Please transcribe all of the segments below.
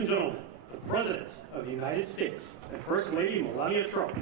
and gentlemen, the President of the United States and First Lady Melania Trump.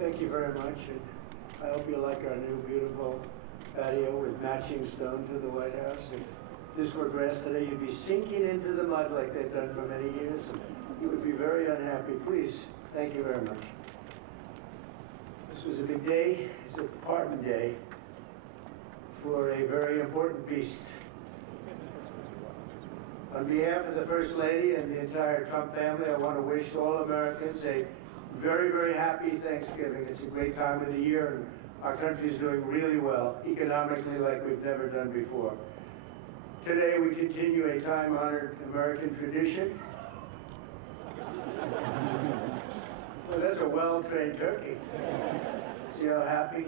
Thank you very much, and I hope you like our new beautiful patio with matching stone to the White House. If this were grass today, you'd be sinking into the mud like they've done for many years, and you would be very unhappy. Please, thank you very much. This was a big day. It's a pardon day for a very important beast. On behalf of the First Lady and the entire Trump family, I want to wish all Americans a very, very happy Thanksgiving. It's a great time of the year, and our country is doing really well, economically, like we've never done before. Today, we continue a time-honored American tradition. Well, that's a well-trained turkey. See how happy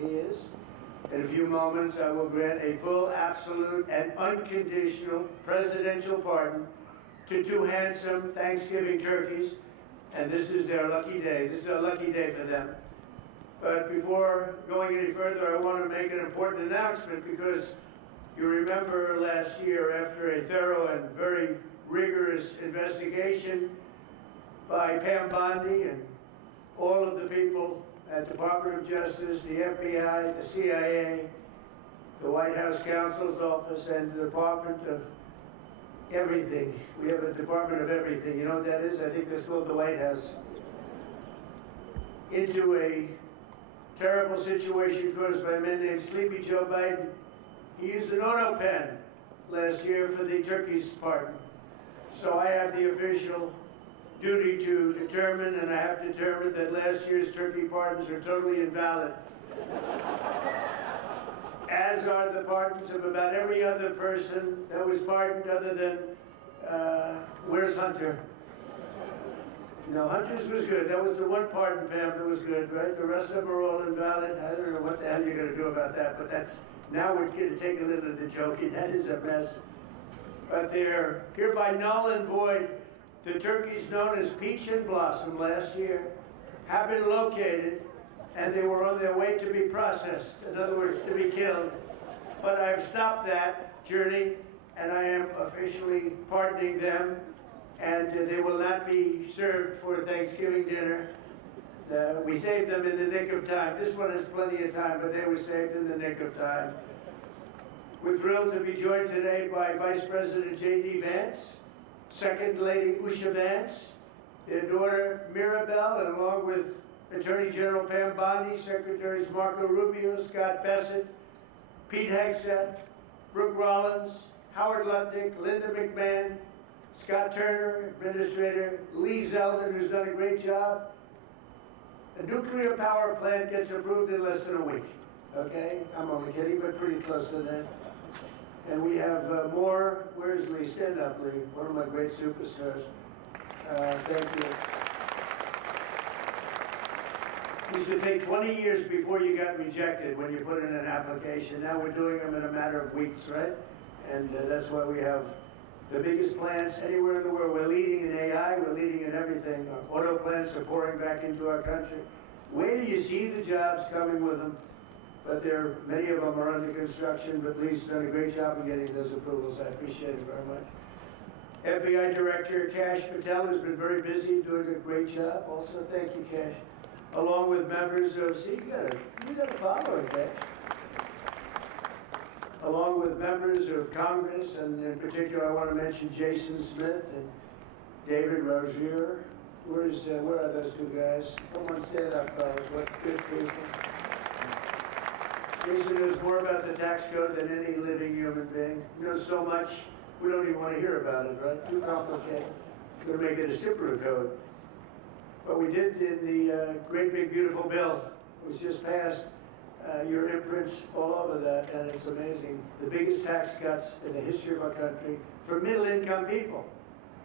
he is? In a few moments, I will grant a full, absolute, and unconditional presidential pardon to two handsome Thanksgiving turkeys. And this is their lucky day. This is a lucky day for them. But before going any further, I want to make an important announcement, because you remember last year, after a thorough and very rigorous investigation by Pam Bondi and all of the people at the Department of Justice, the FBI, the CIA, the White House Counsel's Office, and the Department of Everything. We have a Department of Everything. You know what that is? I think that's called the White House. Into a terrible situation caused by a man named Sleepy Joe Biden. He used an auto pen last year for the turkey's pardon. So I have the official duty to determine, and I have determined, that last year's turkey pardons are totally invalid. As are the pardons of about every other person that was pardoned, other than, where's Hunter? No, Hunter's was good. That was the one pardon, Pam, that was good, right? The rest of them are all invalid. I don't know what the hell you're going to do about that, but that's, now we're going to take a little of the joking. That is a mess. But they're hereby null and void. The turkeys known as Peach and Blossom last year have been located, and they were on their way to be processed, in other words, to be killed. But I've stopped that journey, and I am officially pardoning them, and they will not be served for Thanksgiving dinner. We saved them in the nick of time. This one has plenty of time, but they were saved in the nick of time. We're thrilled to be joined today by Vice President J.D. Vance, Second Lady Usha Vance, their daughter Mirabelle, and along with Attorney General Pam Bondi, Secretaries Marco Rubio, Scott Bessent, Pete Hegseth, Brooke Rollins, Howard Lutnick, Linda McMahon, Scott Turner, Administrator Lee Zeldin, who's done a great job. A nuclear power plant gets approved in less than a week. Okay? I'm only kidding, but pretty close to that. And we have more. Where's Lee? Stand up, Lee. One of my great superstars. Thank you. It used to take 20 years before you got rejected when you put in an application. Now we're doing them in a matter of weeks, right? And that's why we have the biggest plants anywhere in the world. We're leading in AI. We're leading in everything. Our auto plants are pouring back into our country. Where do you see the jobs coming with them? But many of them are under construction, but Lee's done a great job in getting those approvals. I appreciate it very much. FBI Director Kash Patel has been very busy doing a great job. Also, thank you, Kash. Along with members of, see, you got a follower, Kash. Along with members of Congress, and in particular, I want to mention Jason Smith and David Rozier. Where are those two guys? Come on, stand up, fellas. What good people. Jason knows more about the tax code than any living human being. He knows so much, we don't even want to hear about it, right? Too complicated. We're going to make it a simpler code. But we did in the great big beautiful bill, which just passed, your imprints all over that, and it's amazing. The biggest tax cuts in the history of our country for middle-income people.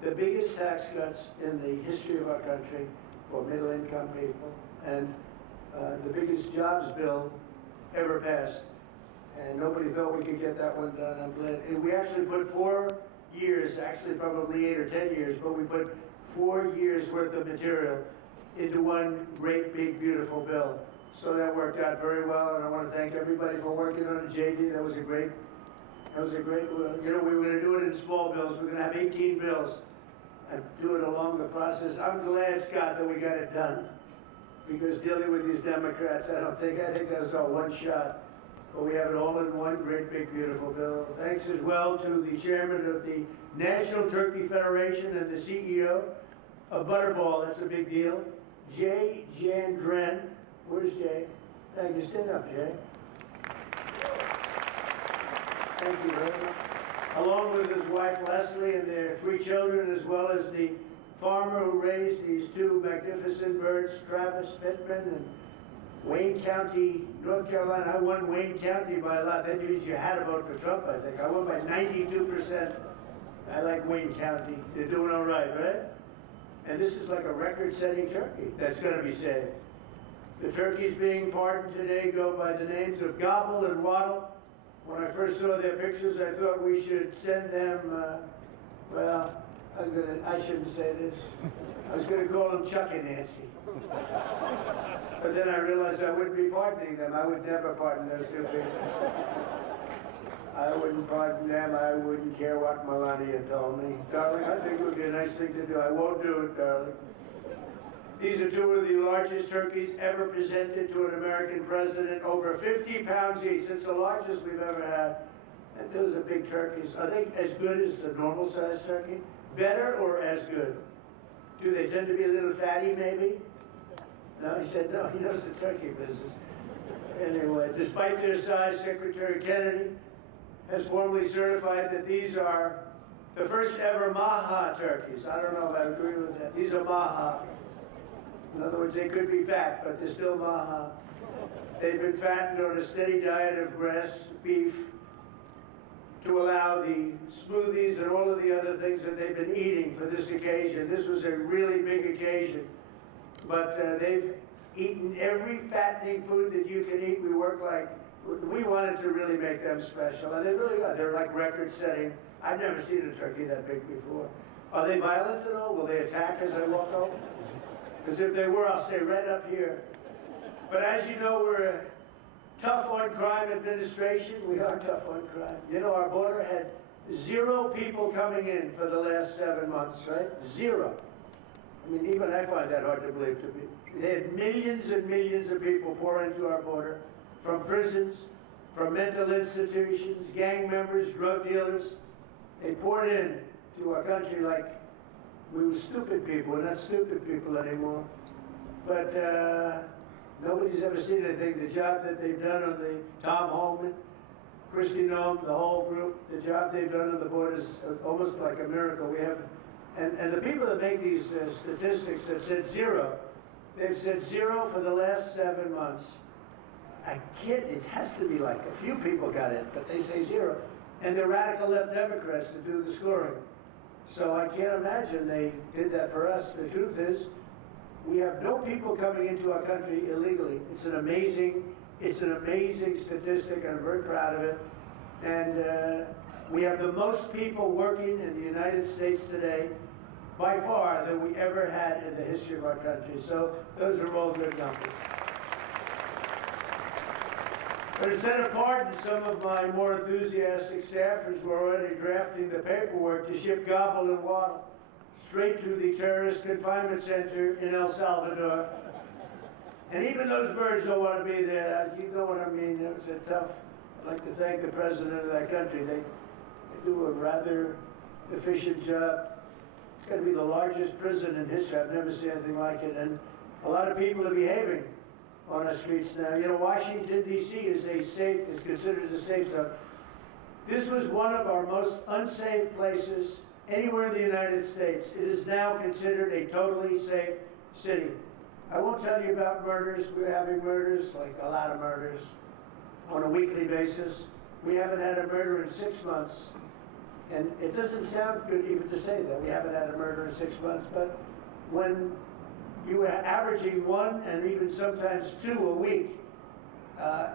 The biggest tax cuts in the history of our country for middle-income people, and the biggest jobs bill ever passed. And nobody thought we could get that one done. I'm glad. And we actually put 4 years, actually probably 8 or 10 years, but we put 4 years worth of material into one great, big, beautiful bill. So that worked out very well, and I want to thank everybody for working on it. JD, that was a great, you know, we were going to do it in small bills. We're going to have 18 bills and do it along the process. I'm glad, Scott, that we got it done, because dealing with these Democrats, I think that was our one shot. But we have it all in one great, big, beautiful bill. Thanks as well to the chairman of the National Turkey Federation and the CEO of Butterball. That's a big deal. Jay Jandren. Where's Jay? Thank you. Stand up, Jay. Thank you very much. Along with his wife Leslie and their 3 children, as well as the farmer who raised these 2 magnificent birds, Travis Pittman, and Wayne County, North Carolina. I won Wayne County by a lot. That means you had to vote for Trump, I think. I won by 92%. I like Wayne County. They're doing all right, right? And this is like a record-setting turkey that's going to be saved. The turkeys being pardoned today go by the names of Gobble and Waddle. When I first saw their pictures, I thought we should send them, well, I shouldn't say this. I was going to call them Chuck and Nancy. But then I realized I wouldn't be pardoning them. I would never pardon those 2 people. I wouldn't pardon them. I wouldn't care what Melania told me. Darling, I think it would be a nice thing to do. I won't do it, darling. These are 2 of the largest turkeys ever presented to an American president, over 50 pounds each. It's the largest we've ever had. And those are big turkeys. Are they as good as a normal-sized turkey? Better or as good? Do they tend to be a little fatty, maybe? No, he said no. He knows the turkey business. Anyway, despite their size, Secretary Kennedy has formally certified that these are the first ever Maha turkeys. I don't know if I agree with that. These are Maha. In other words, they could be fat, but they're still Maha. They've been fattened on a steady diet of grass, beef, to allow the smoothies and all of the other things that they've been eating for this occasion. This was a really big occasion. But they've eaten every fattening food that you can eat. We wanted to really make them special, and they really are. They're like record-setting. I've never seen a turkey that big before. Are they violent at all? Will they attack as I walk over? Because if they were, I'll stay right up here. But as you know, we're a tough-on-crime administration. We are tough on crime. You know, our border had 0 people coming in for the last 7 months, right? 0. I mean, even I find that hard to believe to me. They had millions and millions of people pour into our border, from prisons, from mental institutions, gang members, drug dealers. They poured in to our country like we were stupid people. We're not stupid people anymore. But nobody's ever seen anything. The job that they've done on the Tom Holman, Christy Noem, the whole group, the job they've done on the border is almost like a miracle. We have, and the people that make these statistics have said 0. They've said 0 for the last 7 months. I kid, it has to be like a few people got in, but they say 0. And they're radical left Democrats to do the scoring. So I can't imagine they did that for us. The truth is, we have no people coming into our country illegally. It's an amazing statistic, and I'm very proud of it. And we have the most people working in the United States today, by far, than we ever had in the history of our country. So those are all good numbers. But instead of pardon, some of my more enthusiastic staffers were already drafting the paperwork to ship Gobble and Waddle straight to the terrorist confinement center in El Salvador. And even those birds don't want to be there. You know what I mean? It was a tough. I'd like to thank the president of that country. They do a rather efficient job. It's got to be the largest prison in history. I've never seen anything like it. And a lot of people are behaving on our streets now. You know, Washington, D.C. is considered a safe zone. This was one of our most unsafe places anywhere in the United States. It is now considered a totally safe city. I won't tell you about murders. We're having murders, like a lot of murders. on a weekly basis. We haven't had a murder in 6 months. And it doesn't sound good even to say that we haven't had a murder in 6 months, but when you are averaging 1 and even sometimes 2 a week,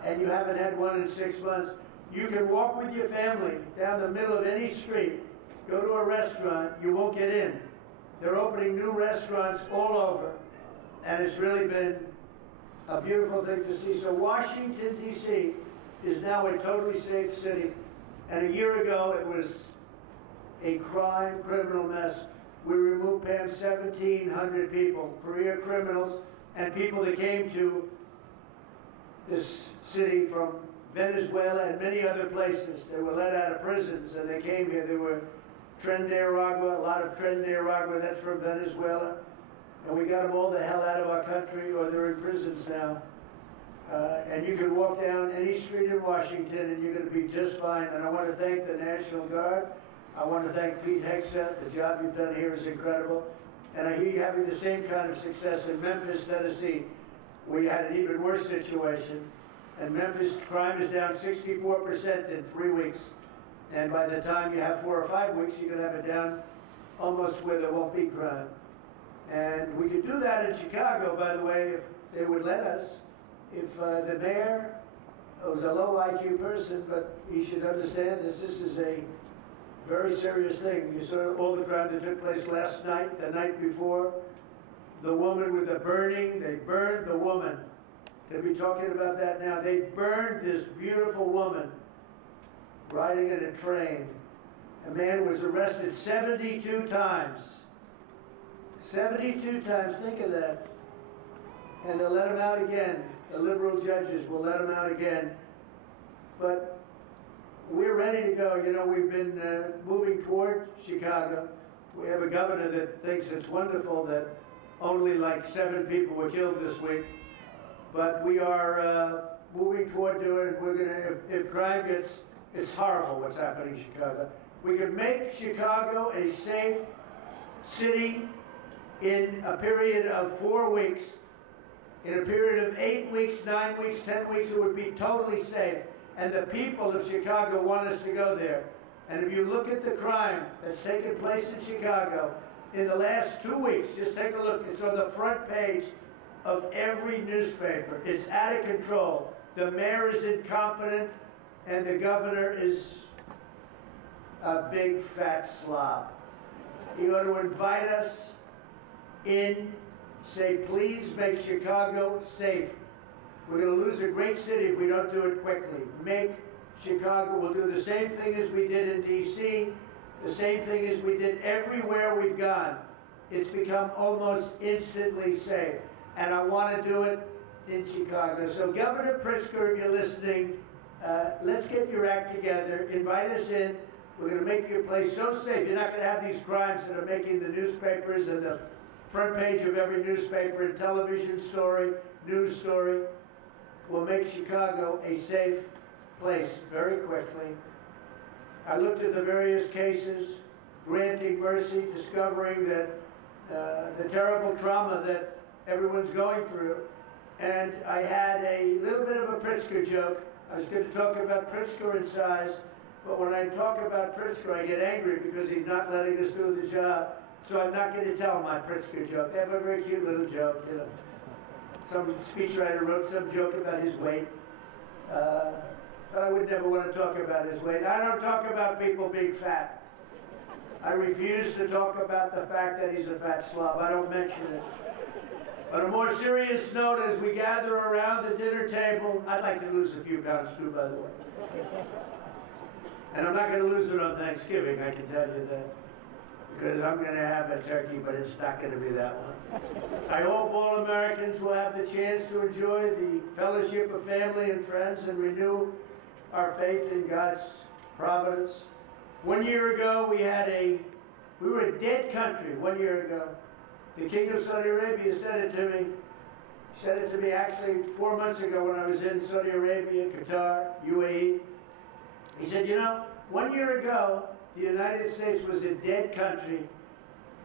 and you haven't had 1 in 6 months, you can walk with your family down the middle of any street, go to a restaurant, you won't get in. They're opening new restaurants all over, and it's really been a beautiful thing to see. So Washington, D.C. is now a totally safe city, and a year ago it was a criminal mess. We removed, Pam, 1,700 people, career criminals, and people that came to this city from Venezuela and many other places. They were let out of prisons and they came here. There were Tren de Aragua, a lot of Tren de Aragua, that's from Venezuela. And we got them all the hell out of our country, or they're in prisons now. And you can walk down any street in Washington and you're going to be just fine. And I want to thank the National Guard. I want to thank Pete Hegseth. The job you've done here is incredible. And I hear you having the same kind of success in Memphis, Tennessee. We had an even worse situation. And Memphis crime is down 64% in 3 weeks. And by the time you have 4 or 5 weeks, you're going to have it down almost where there won't be crime. And we could do that in Chicago, by the way, if they would let us. If the mayor was a low IQ person, but he should understand this. This is a very serious thing. You saw all the crime that took place last night, the night before. The woman with the burning, they burned the woman. They'll be talking about that now. They burned this beautiful woman riding in a train. A man was arrested 72 times. 72 times, think of that. And they'll let him out again. The liberal judges will let him out again. But we're ready to go. You know, we've been moving toward Chicago. We have a governor that thinks it's wonderful that only like 7 people were killed this week. But we are moving toward doing it. We're going to, if crime gets, it's horrible what's happening in Chicago. We could make Chicago a safe city in a period of 4 weeks. In a period of 8 weeks, 9 weeks, 10 weeks, it would be totally safe. And the people of Chicago want us to go there. And if you look at the crime that's taken place in Chicago in the last 2 weeks, just take a look. It's on the front page of every newspaper. It's out of control. The mayor is incompetent, and the governor is a big fat slob. He ought to invite us in, say, please make Chicago safe. We're going to lose a great city if we don't do it quickly. Make Chicago. We'll do the same thing as we did in D.C., the same thing as we did everywhere we've gone. It's become almost instantly safe. And I want to do it in Chicago. So Governor Pritzker, if you're listening, let's get your act together. Invite us in. We're going to make your place so safe. You're not going to have these crimes that are making the newspapers and the front page of every newspaper and television story, news story. We'll make Chicago a safe place very quickly. I looked at the various cases, granting mercy, discovering that the terrible trauma that everyone's going through. And I had a little bit of a Pritzker joke. I was going to talk about Pritzker in size, but when I talk about Pritzker, I get angry because he's not letting us do the job. So I'm not going to tell my Pritzker joke. They have a very cute little joke, you know. Some speechwriter wrote some joke about his weight. But I would never want to talk about his weight. I don't talk about people being fat. I refuse to talk about the fact that he's a fat slob. I don't mention it. On a more serious note, as we gather around the dinner table, I'd like to lose a few pounds too, by the way. And I'm not going to lose it on Thanksgiving, I can tell you that. Because I'm going to have a turkey, but it's not going to be that one. I hope all Americans will have the chance to enjoy the fellowship of family and friends and renew our faith in God's providence. 1 year ago, we were a dead country 1 year ago. The King of Saudi Arabia said it to me. He said it to me actually 4 months ago when I was in Saudi Arabia, Qatar, UAE. He said, you know, 1 year ago, the United States was a dead country,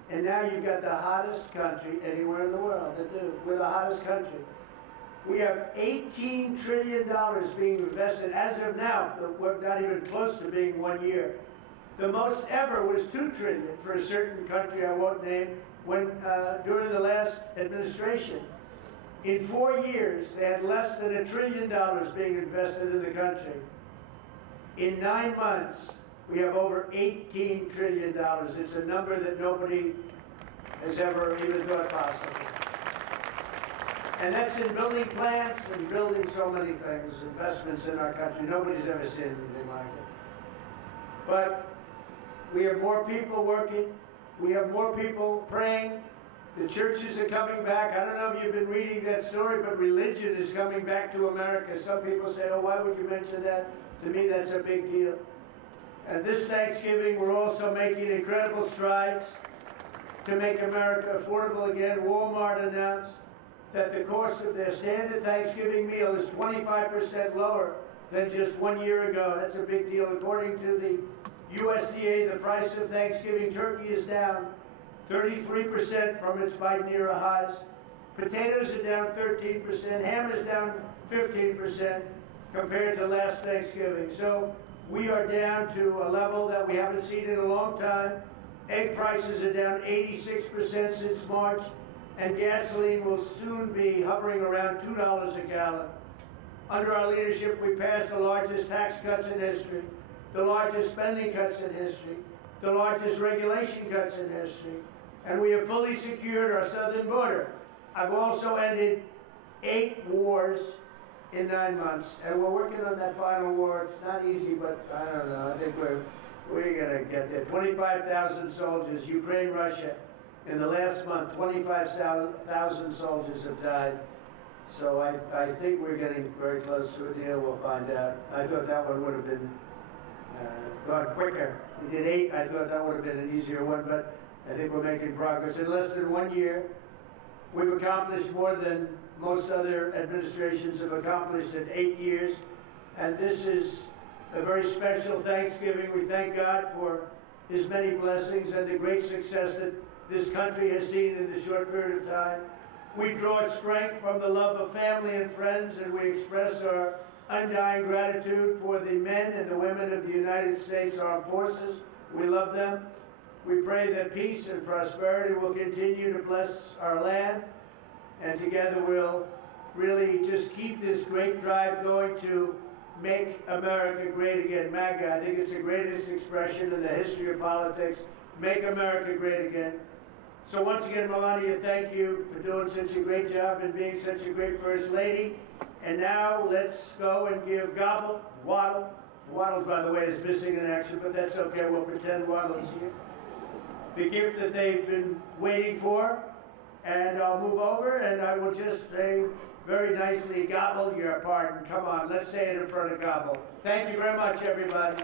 and now you've got the hottest country anywhere in the world. We're the hottest country. We have $18 trillion being invested as of now. We're not even close to being 1 year. The most ever was $2 trillion for a certain country I won't name when during the last administration. In 4 years, they had less than $1 trillion being invested in the country. In 9 months, we have over $18 trillion. It's a number that nobody has ever even thought possible. And that's in building plants and building so many things, investments in our country. Nobody's ever seen anything like it. But we have more people working. We have more people praying. The churches are coming back. I don't know if you've been reading that story, but religion is coming back to America. Some people say, oh, why would you mention that? To me, that's a big deal. And this Thanksgiving, we're also making incredible strides to make America affordable again. Walmart announced that the cost of their standard Thanksgiving meal is 25% lower than just 1 year ago. That's a big deal. According to the USDA, the price of Thanksgiving turkey is down 33% from its Biden era highs. Potatoes are down 13%. Ham is down 15% compared to last Thanksgiving. So we are down to a level that we haven't seen in a long time. Egg prices are down 86% since March, and gasoline will soon be hovering around $2 a gallon. Under our leadership, we passed the largest tax cuts in history, the largest spending cuts in history, the largest regulation cuts in history, and we have fully secured our southern border. I've also ended 8 wars in 9 months, and we're working on that final war. It's not easy, but I don't know. I think we're going to get there. 25,000 soldiers, Ukraine, Russia. In the last month, 25,000 soldiers have died. So I think we're getting very close to a deal. We'll find out. I thought that one would have been gone quicker. We did 8. I thought that would have been an easier one, but I think we're making progress. In less than 1 year, we've accomplished more than most other administrations have accomplished in 8 years. And this is a very special Thanksgiving. We thank God for His many blessings and the great success that this country has seen in this short period of time. We draw strength from the love of family and friends, and we express our undying gratitude for the men and the women of the United States Armed Forces. We love them. We pray that peace and prosperity will continue to bless our land, and together we'll really just keep this great drive going to make America great again. MAGA, I think it's the greatest expression in the history of politics. Make America great again. So once again, Melania, thank you for doing such a great job and being such a great First Lady. And now let's go and give Gobble, Waddle. Waddle, by the way, is missing in action, but that's okay. We'll pretend Waddle's here. The gift that they've been waiting for. And I'll move over and I will just say very nicely, Gobble, your pardon. Come on, let's say it in front of Gobble. Thank you very much, everybody.